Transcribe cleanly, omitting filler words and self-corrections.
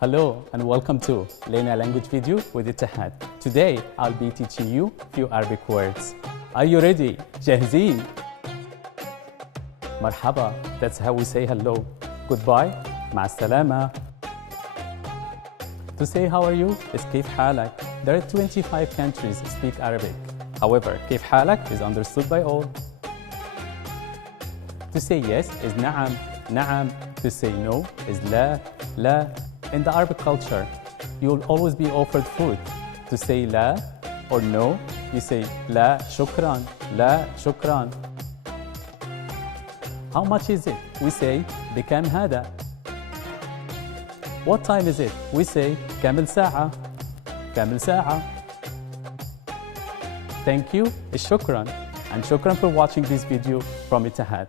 Hello and welcome to Lena Language Video with ETIHAD. Today I'll be teaching you few Arabic words. Are you ready? Jahzeen. Marhaba, that's how we say hello. Goodbye, مع السلامة. To say how are you is كيف حالك. There are 25 countries speak Arabic. However, كيف حالك is understood by all. To say yes is نعم, نعم. To say no is لا, لا. In the Arabic culture, you will always be offered food. To say لا or no, you say لا شكرا, لا شكرا. How much is it? We say بكم هذا. What time is it? We say كم الساعة, كم الساعة. Thank you, شكرا. And shukran for watching this video from ETIHAD.